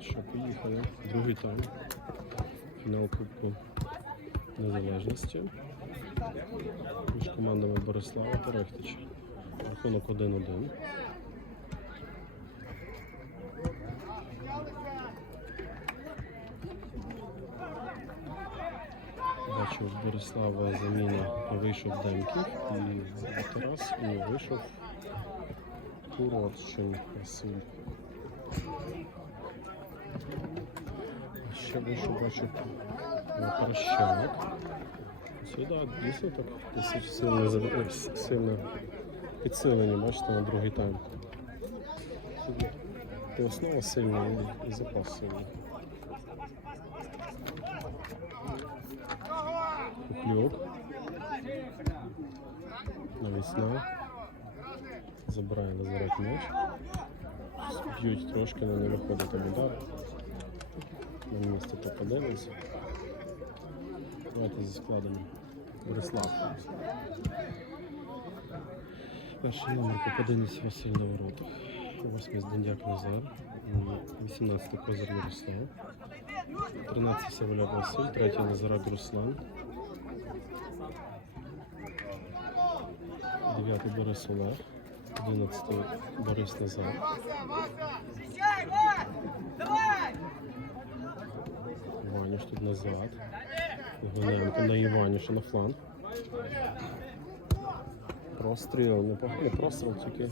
Що, поїхали. Другий тайм. Фінал Кубку Незалежності. Між командами Борислава та Рехтича. Рахунок 1-1. Бачу, в Борислава заміна вийшов Демків і Тарас і вийшов Куротчин Василь. Ще вийшов, бачу, Прощаник. Сюди дійсно так сильно, сильно підсилені, бачите, на другий тайм. І основа сильна і, запас сильний. Кухлюк. Навісна. Забирає Назарет м'яч. Б'ють трошки, але не виходить там удар. На місце так подивимося. Давайте зі складом. Борислав. Перший номер попадинець Василь на воротах. Восьмий Здендяк Назар. 18 Козир Ярослав. 13 Саволяк Василь, 3 Назарак Руслан. 9 Борис Олег. 11 Борис Назар. Тут назад. Гоненко на Іваніша на фланг. Простріл, непоганий простріл тільки.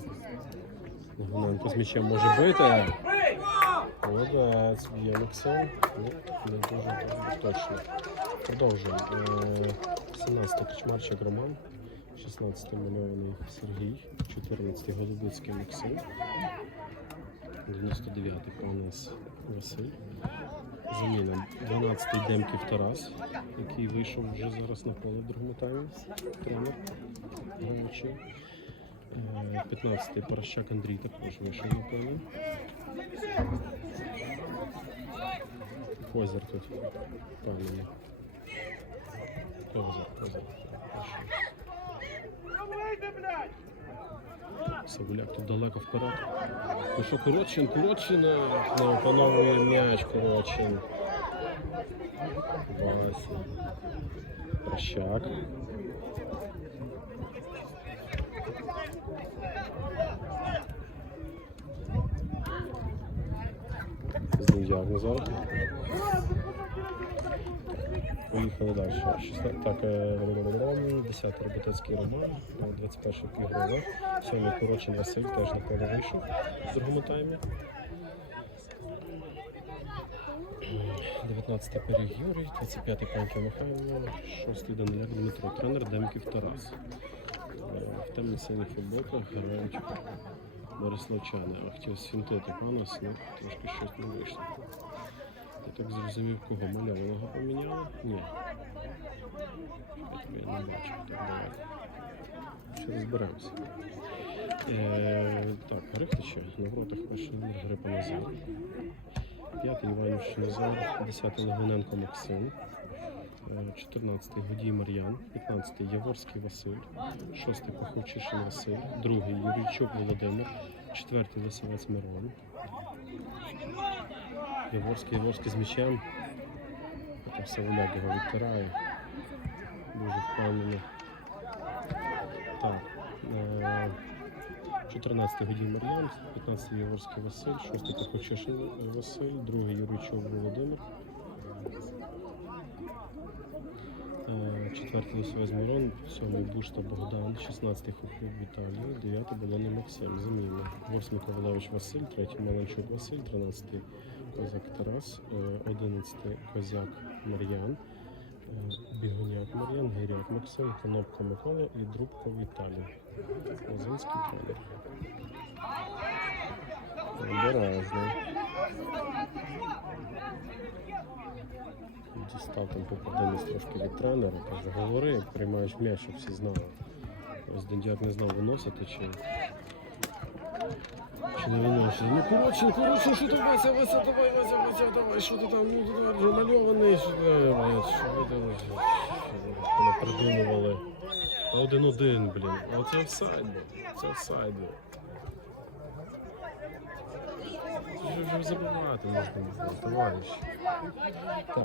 Гоненко з м'ячем може бити. Молодець, б'є Максим. Ну, не дуже точно. Продовжуємо. Е, 17 Кричмарчик Роман, 16 мальований Сергій, 14 Голубицький Максим, 99 Панас Василь. Заміна 12-й Демків Тарас, який вийшов вже зараз на поле в другому таймі. Тренер. Е, 15-й Порощак Андрій також вийшов на поле. Козір тут впевнений. Козір, козір. Вийди, блядь! Савуляк тут далеко вперед. Ну що, Корочин, Корочин е, не опановує м'яч, Корочин. Вася. Прощак. Здив'як Назар. Поїхали далі. Шіста- Так, е, 10 роботецький роман, 21 ігровий. Сьомий Корочин Василь теж на поле вийшов в другому таймі. 19 Пиріг Юрій, 25 Панків Михайло, 6 Даниляк Дмитро, тренер Демків Тарас. Е, В темно-синіх футболках грають Бориславчани. А хотів сфінтити панас, ну трошки щось не вийшло. Я так зрозумів, кого мальованого поміняли? Ні. Я не бачу. Так, давайте. Ще розберемося. Е, так, Рихтича на воротах номер Грипа Назар. П'ятий Іванюш Назар, 10 Логвиненко Максим. Е, 14-й Годій Мар'ян, 15-й Яворський Василь, 6-й Паховчишин Василь, 2-й Юрійчук Володимир, 4-й Лисовець Мирон. Яворський, Яворський з м'ячем. Потім Савуляк його відтирає. Дуже впевнено. Так. е, 14 Годій Мар'ян, 15 Яворський Василь, 6 Паховчишин Василь, 2 Юрійчук Володимир. Е, Четвертий Лисовець Мирон, сьомий Бушта Богдан, 16-й Хухлюк Віталій, 9-й Балони Максим, заміна. Восьмий Ковалевич Василь, третій Маланчук Василь, 13-й Козак Тарас, е, 11-й Козяк Мар'ян, е, Бігуняк Мар'ян, Гиряк Максим, Конопка Микола і Друбко Віталій. Лозинський тренер. Обережно. Дістав там попадинець трошки від тренера, каже, говори, приймаєш м'яч, щоб всі знали. Ось Дендяк не знав виносити чи. Чи не виносити. Ну коротше, коротше, що ти Вася, Вася, давай, Вася, Вася, давай, що ти там, ну давай вже мальований, що ти, блядь, що ви там, що ви придумували. Та один-один, блін. А оце офсайд був, це офсайд був. Вже вже забивати можна було, товариш. Так.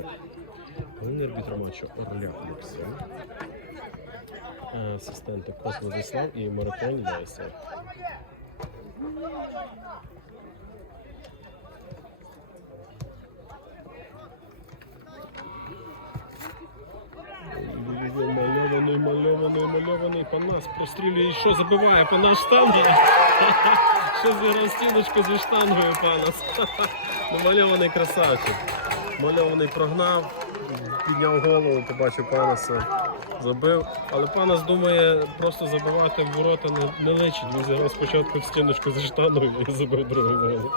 Головний арбітр матчу Орляк Максим. Е, Асистенти Кот Владислав і Маратон Леся. Мальований, мальований, мальований. Панас прострілює. І що забиває? Панас штангою. Що зіграв стіночку зі штангою, панас. Намальований красавчик. Мальований прогнав, підняв голову, побачив панаса, забив. Але панас думає, просто забивати в ворота не, не личить. Він зіграв спочатку в стіночку зі штангою і забив другий гол.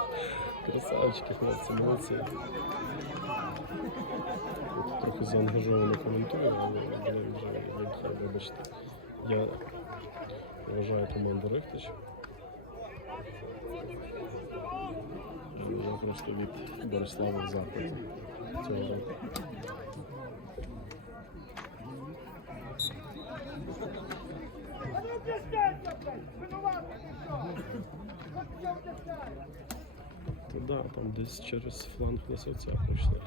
Красавчики, хлопці, молодці. Трохи заангажовано коментую, але вже відхай, вибачте. Я вважаю команду Рихтич. Я просто від Борислава в цього року. То да, там десь через фланг на серця прийшли.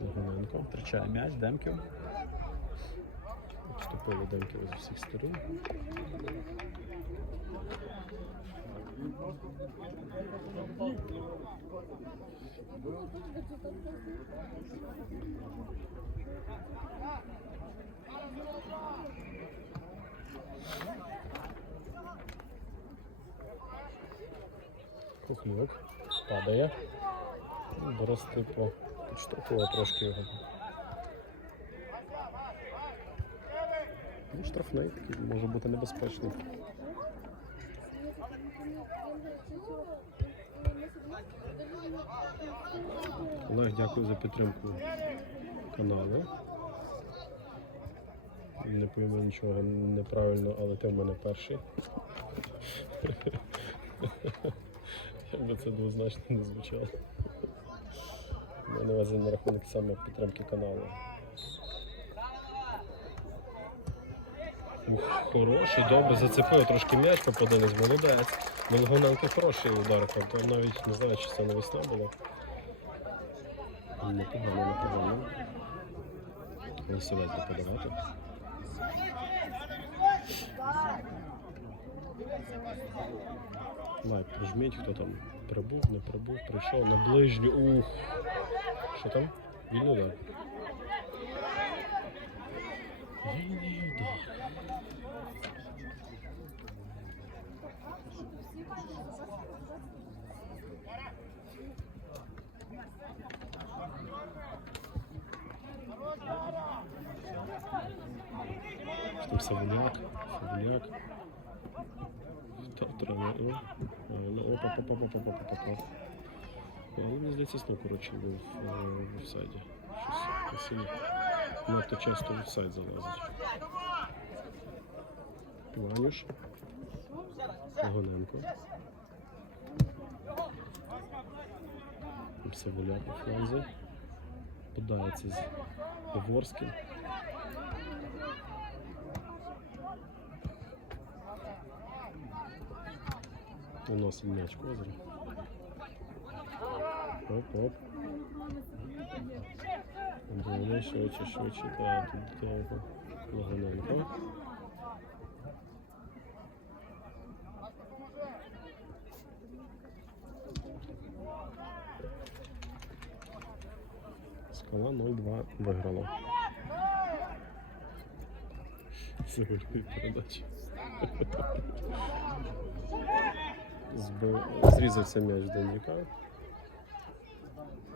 Логоненко. Втрачає м'яч, Демків. Обступили Демків з усіх сторін. Кухлюк падає. Борис типу підштовхував трошки його. Ну, штрафний такий може бути небезпечний. Олег, дякую за підтримку каналу. Не пойму нічого неправильно, але ти в мене перший. Як би це двозначно не звучало. Я на увазі на рахунок саме підтримки каналу. Хороший, добре зацепив трошки м'яч попадинець, молодець. Мелгоненко хороший удар, то навіть не знаю, чи це навесна була. Непогано, непогано. Лисовець буде подавати. Лайк, прижміть, хто там прибув, не прибув, прийшов на ближню. Ух. Що там? Вільний удар. Вільний удар. Що там? Ну, е, ну, опа. Але мені здається, знов, коротше, був е, в офсайді. Щось не. Надто часто в офсайд залазить. Ванюш. Гоненко. Савуляк у фланзі. Подається з Поворським. Уносить м'яч козир. Оп, оп. Андрій, швидше, швидше, та тут довго. Логоненко. Скала 0-2 виграло. Сьогодні передачі. Збив, зрізався м'яч Денюка.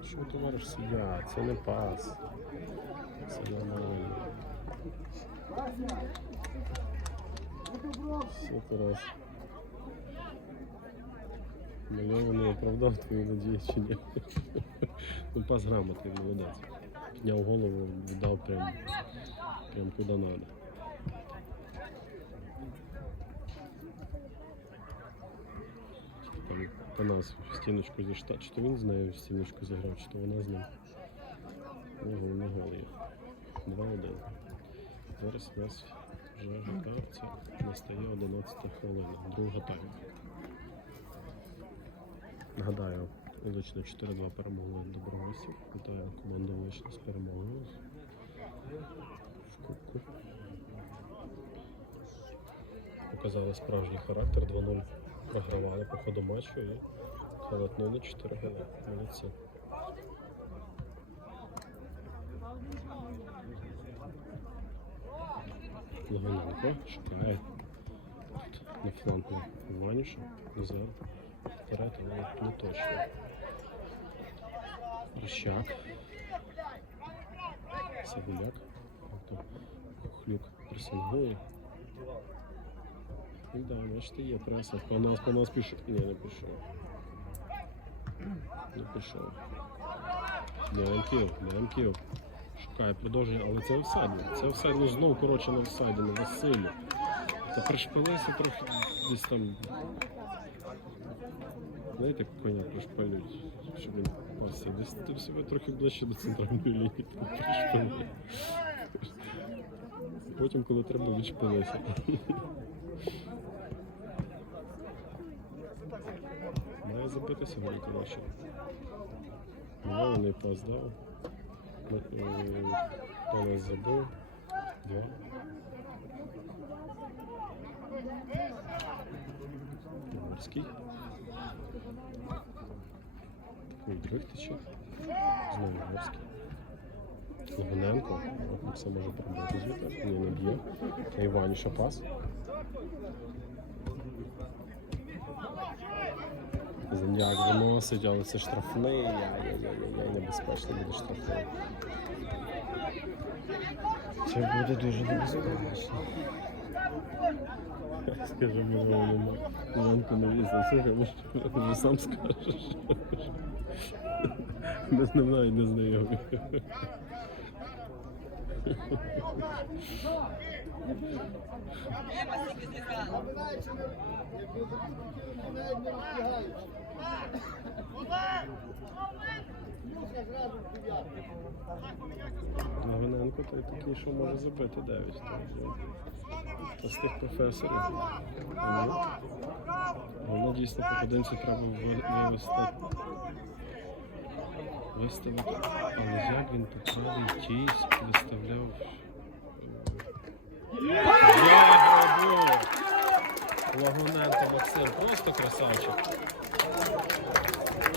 Що товариш суддя? Це не пас. Це нормально. Все, Тарас. Мальований оправдав твої надії чи ні? Ну, пас грамотний, молодець. Підняв голову, віддав прям, прям куди надо. Там по нас в стіночку зі. Чи то він з нею стіночку зіграв, чи то вона з ним. Ого, не гол є. 2-1. Зараз у нас вже гравця настає 11 хвилина. Друга тайм. Нагадаю, Улично 4-2 перемогли добровольців. Вітаю команду Улично з перемогою. Показали справжній характер, 2-0 програвали по ходу матчу і халатнули 4 голи. Молодці. Логоненко шукає на флангу Іваніша. Назар. Вперед, але не точно. Рощак. Сагуляк. Тобто Хлюк пресингує. І да, бачите, є преса. По нас, по нас пішов. Ні, не пішов. Не пішов. Леонків, Леонків. Шукає продовження, але це офсайд. Це офсайд, ну знову коротше на офсайді, на Василі. Та пришпалися трохи десь там. Знаєте, коня пришпалюють, щоб він пався. Десь ти себе трохи ближче до центральної лінії там. Потім, коли треба, відшпалися. Забити сьогодні, коротше. Мовний пас дав. Панець забив. Два. Горський. Такий Дрихтичів. Знову Горський. Логуненко. Макса може пробувати звідти. Не б'є. Та Іваніша пас. Зендяк виносить, але це штрафний. Яй-яй-яй, небезпечно буде штрафний. Це буде дуже небезпечно. Скажи, нема. Іванко не візьме. Слухай, може, сам скажеш. Ми з ним навіть не знайомі. Логвиненко той такий, що може забити 9. Та з тих професорів. Воно дійсно по треба вивести. Виставити. Але як він по правий тісь виставляв. Є, браво! Максим, просто красавчик.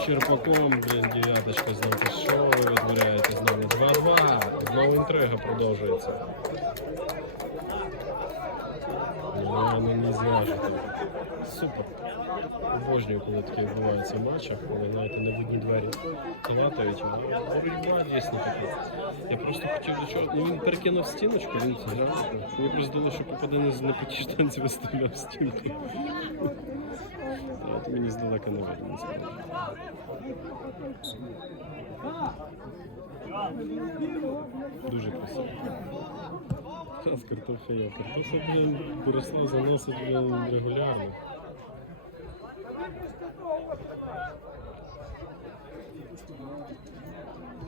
Черпаком, блін, дев'яточка знову. Що ви з нами? 2-2. Знову інтрига продовжується. Ну, ну не зважити. Супер. Обожнюю, коли таке відбувається в матчах, коли знаєте, на видні двері калатають. Ну, Боротьба дійсно така. Я просто хотів до чого. Ну він перекинув стіночку, він грав. Мені просто здалося, що попадане з непотіштанців виставляв стінку. От мені здалека не видно. Дуже красиво. Та з картофея. Картофель, блін, Борислав заносить блін, регулярно.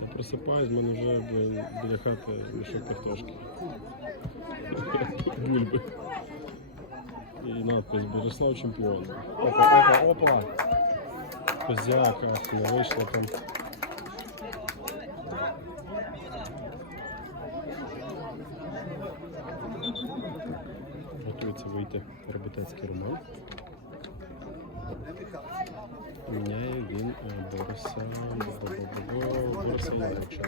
Я просипаюсь, в мене вже блін, біля хати мішок картошки. Бульби. І надпис Борислав чемпіон. Опа, опа, опа. Козяк, ах, не вийшло там. вийти роботецький роман. Міняє він е, Бориса Бориса Левича.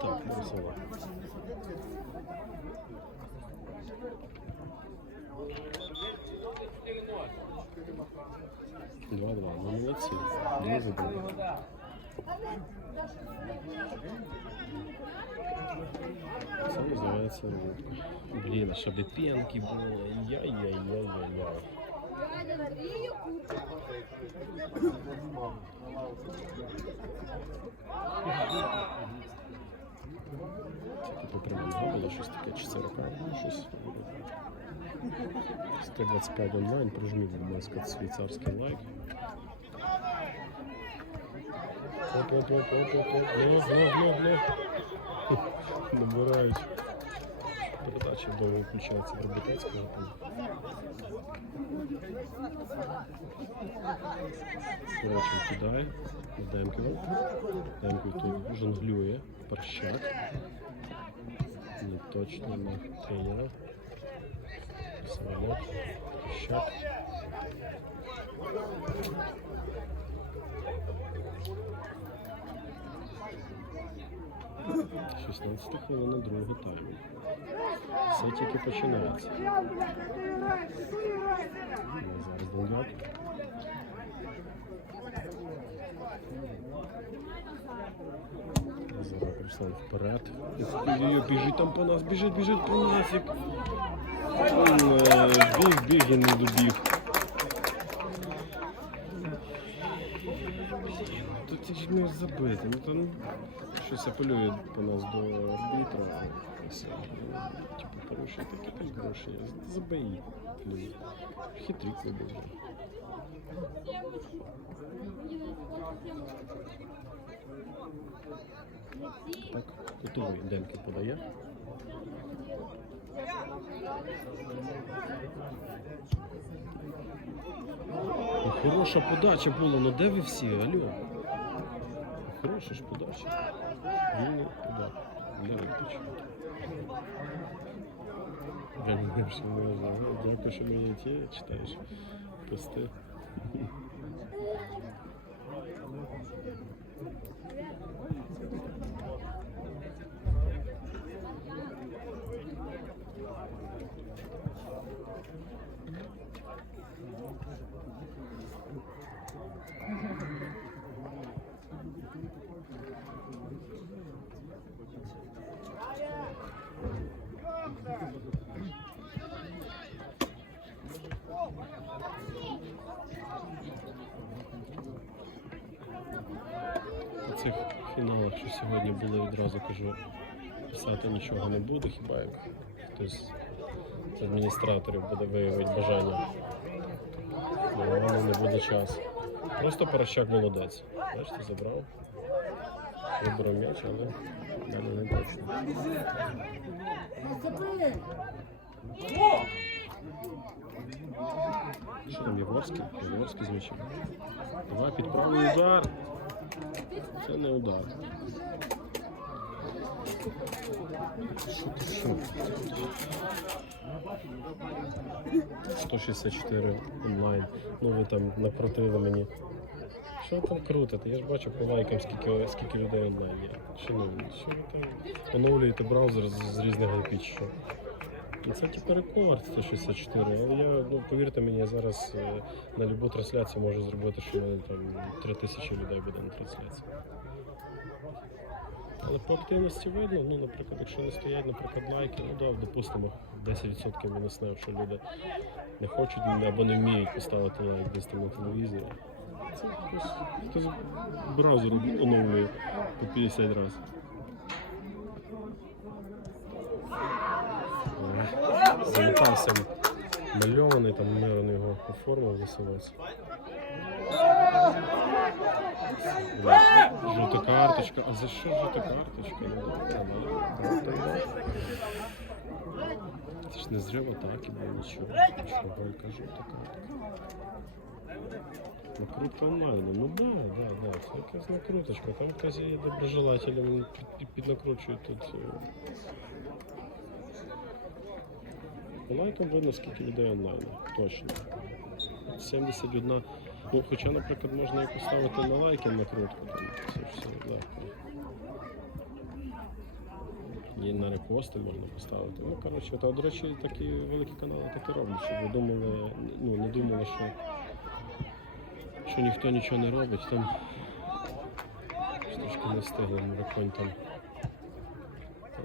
Так, Бориса Левича. 2-2. ну Дуже добре. Це все. рулетка. Блін, чтобы пенки, п'янки було. Яй-яй-яй-яй-яй. Тільки попрямувало, щось таке, чи це рука, щось. 125 онлайн, прожміть, будь ласка, свій царський лайк. Набирають. Передача довго включається там. Сорочин кидає. Демків. Демків тут жонглює. Парщак. Не точно на тренера. Свалок. Парщак. Шістнадцята хвилина другого тайму. Все тільки починається. Зараз Дондяк. Зараз Руслан вперед. Біжить там по нас, біжить, біжить по нас. Він, е, Біг, біг і не добіг. Тут ті ж не забити. Ну там щось апелює по нас до арбітра. Ну, Типу порушує таке так порушує. Забий. Хитрик вибив. вже. Так, готовий. Демки подає. Хороша подача була, ну де ви всі? Алло. Хороша ж подача. Вільний удар. Прям що не знаю. Дякую, що мені ті читаєш. Пости. У цих фіналах, що сьогодні були, відразу кажу, писати нічого не буду, хіба як хтось з адміністраторів буде виявити бажання. Бо воно не буде часу. Просто Порощак молодець. Бачите, забрав. Вибрав м'яч, але далі не точно. Що там Єворський? Єворський з м'ячем. Давай під правий удар. Це не удар. Що 164 онлайн. Ну ви там накрутили мені. Що там крутите? Я ж бачу по лайкам, скільки, скільки людей онлайн є. Шановні, що ви там оновлюєте браузер з, з різних IP що? Це рекорд 164, але я, ну, повірте мені, я зараз е, на любу трансляцію можу зробити, що мене там 3000 людей буде на трансляції. Але по активності видно, ну, наприклад, якщо не стоять, наприклад, лайки, ну да, допустимо, 10% мінуснев, що люди не хочуть або не вміють поставити лайк десь там на телевізорі. Це хтось браузер оновлює по 50 разів. Залітався мальований, там мирно його оформив висилець. Жовта карточка. А за що жовта карточка? Ну. Це ж не зрив атаки, було нічого. Чого яка жовта картка? Накрутка онлайну. Ну да, да, да. Це якась накруточка. Там якась є доброжелателі під, під, піднакручують тут. По лайкам видно, скільки людей онлайн. Точно. 71. Ну, хоча, наприклад, можна і поставити на лайки накрутку. Там, це все легко. І на репости можна поставити. Ну, коротше, та, до речі, такі великі канали так і роблять, щоб ви думали, ну, не думали, що, що ніхто нічого не робить. Там трошки не встигли, Мираконь там.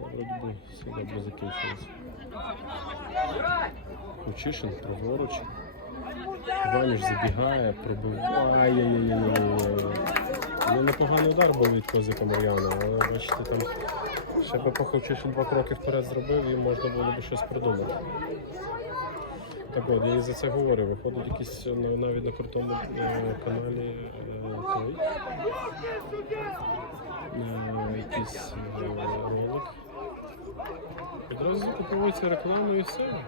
Вроді би все добре закінчилось. Кучишин праворуч. Ваніш забігає, пробиває. Ну, непоганий удар був від Козика Мар'яна, але бачите, там ще би Паховчишин два кроки вперед зробив і можна було б щось придумати. Так от, я і за це говорю, виходить якийсь навіть на крутому е, каналі е. Е, якийсь е, ролик. Одразу купується реклама і все.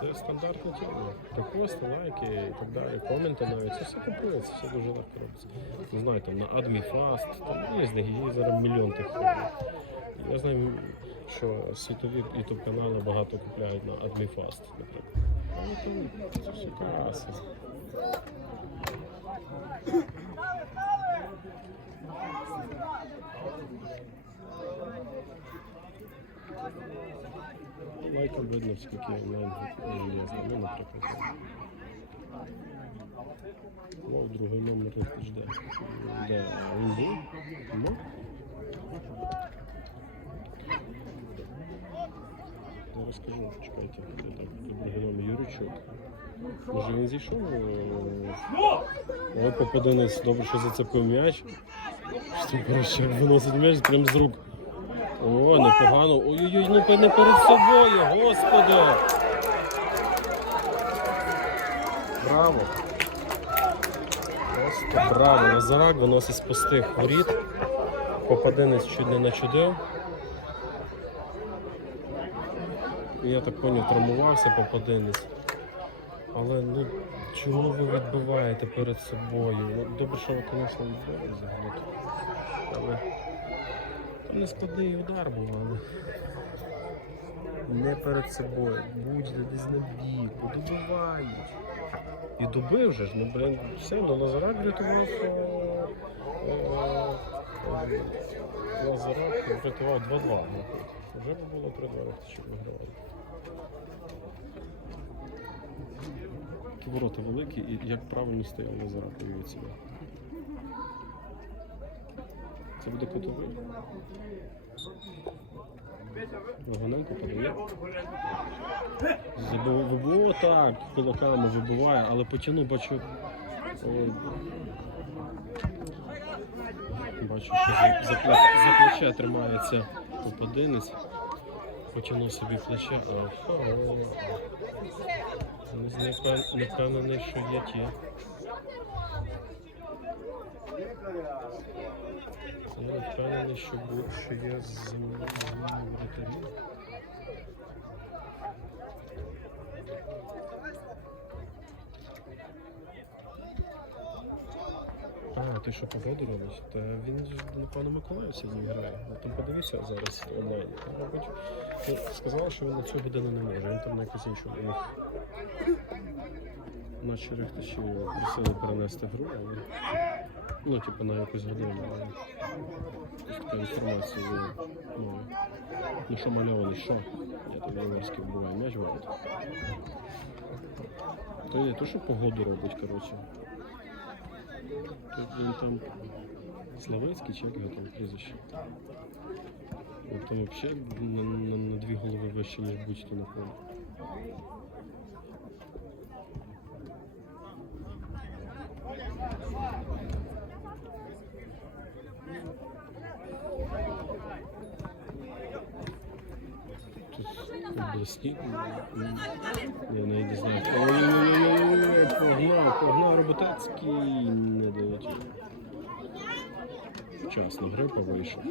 Це стандартна тема. Репости, лайки і так далі, коменти навіть. Це все купується, все дуже легко робиться. Не знаю, там на AdmiFast, там є зараз мільйон тих. Я знаю, що світові ютуб канали багато купляють на AdmiFast, наприклад. Ну, це все краса. Видно, скільки онлайн. Ну, наприклад. О, другий номер жде. Де? Він був? Ну? Зараз скажу, чекайте, де так, другий номер Юричок. Може він зійшов? Ой, попаденець, добре, що зацепив м'яч. Що коротше, виносить м'яч прямо з рук. О, непогано. Ой-ой-ой, ну не перед собою, господи. Браво. Просто браво. Назарак виносить з пустих воріт. Попаденець чуть не начудив. Я так поняв, травмувався попаденець. Але ну чому ви відбиваєте перед собою? Ну, добре, що ви, звісно, відбили взагалі. Але не складний удар був, але не перед собою. Будь-де десь на бік, подобивають. І добив же ж, ну блин, все, ну Лазарак врятував. е, е, Лазарак врятував 2-2. виходить. Вже б було 3-2, якщо б вигравали. Ворота великі і як правильно стояв Лазарак уявіть себе. Це буде котовий. Вагоненко подає. Забив, так, кулаками вибиває, але потягнув, бачу. Ой. Бачу, що за, плече тримається попадинець. Потягнув собі плече. Не, не впевнений, що є ті. Не впевнений, що, бу- є з воротарі. А, ти що погоду робиш? Та він ж, напевно, Миколаїв сьогодні грає. Ну, Там подивися зараз онлайн. Там, мабуть, ну, сказав, що він на цю годину не може, він там на якусь іншу. У них наші рихтачі просили перенести гру, але ну, типу, на якусь годину. Така інформація. Ну, ну що мальований, що? Я там Єварський вбиваю м'яч ворот. То не то, що погоду робить, коротше. Тут він там Славецький чи як його там прізвище. От Там взагалі на, на, на дві голови вище, ніж будь-хто на полі. Тут обласні. Я навіть не знаю. Ой-ой-ой, погнав, погнав Роботецький не долетів. Вчасно грипа вийшов.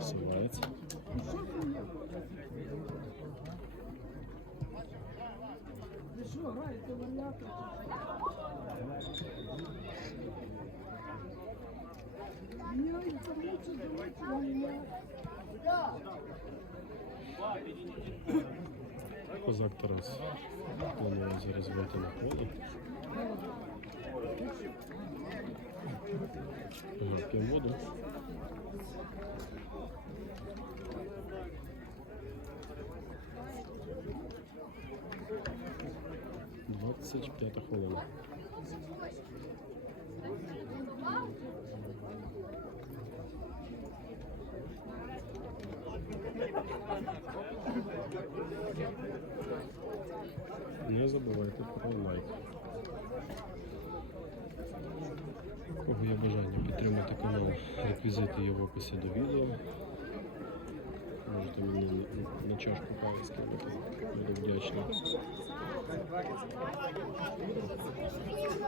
Сивається. Козак Тарас планує зараз вийти на поле. Ага, п'ємо воду. Двадцять п'ята хвилина. Не забувайте про лайк. У кого є бажання підтримати канал, реквізити є в описі до відео. Можете мені на чашку кави скинути. Буду вдячний.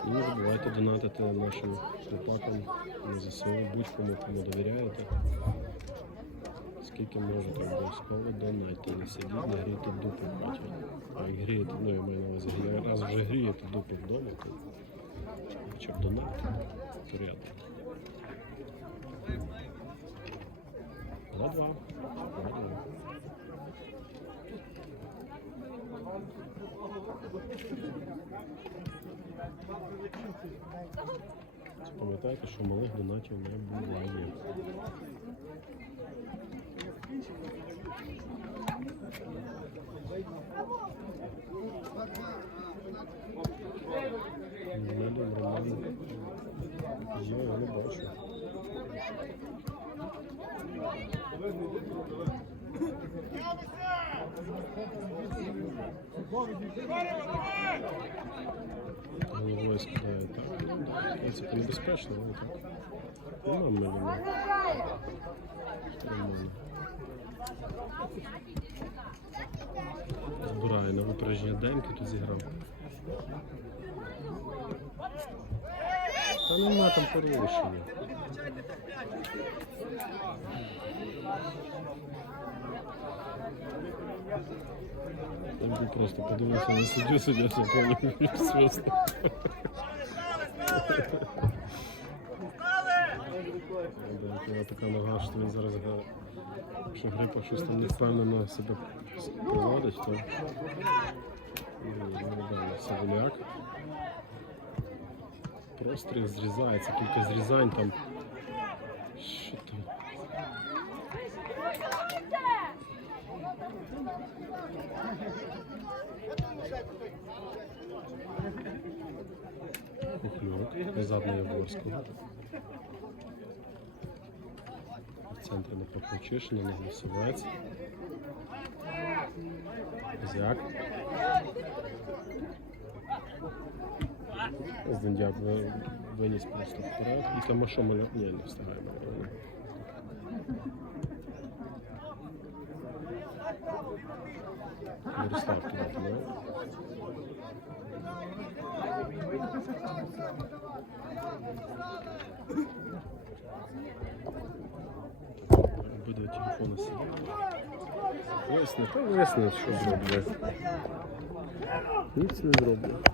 І не забувайте донатити нашим хлопакам на ЗСУ, будь-кому кому довіряєте. Скільки можете обов'язково донайте, не сидіть, не грійте дупу в. А як ну я маю на увазі, раз вже грієте дупу вдома, то хоча б донатите, порядок. Пам'ятайте, що малих донатів не буває. Не добре, ладно. Є, я не бачу. Головою скидає так. Ну, В принципі, небезпечно, але так. Нема миліна. Нормально. Збирає на випередження Деньки тут зіграв. Та нема там порушення. Я би просто подивився на суддю, суддя поняв свисно. Да, така нога, що він зараз грає. Якщо грипа щось там не впевнено себе проводить, то. Савуляк. Простріл зрізається, кілька зрізань там. Що там? Кухлюк, назад на Яворського. В центрі на Прокручишина, на Голосовець. Козяк. Здендяк ви- виніс просто вперед. І Камашо маля... Ні, не встигаємо. правильно. Ярослав кидати, не? Вияснить, та весне, що зроблять. Ніц не зроблять.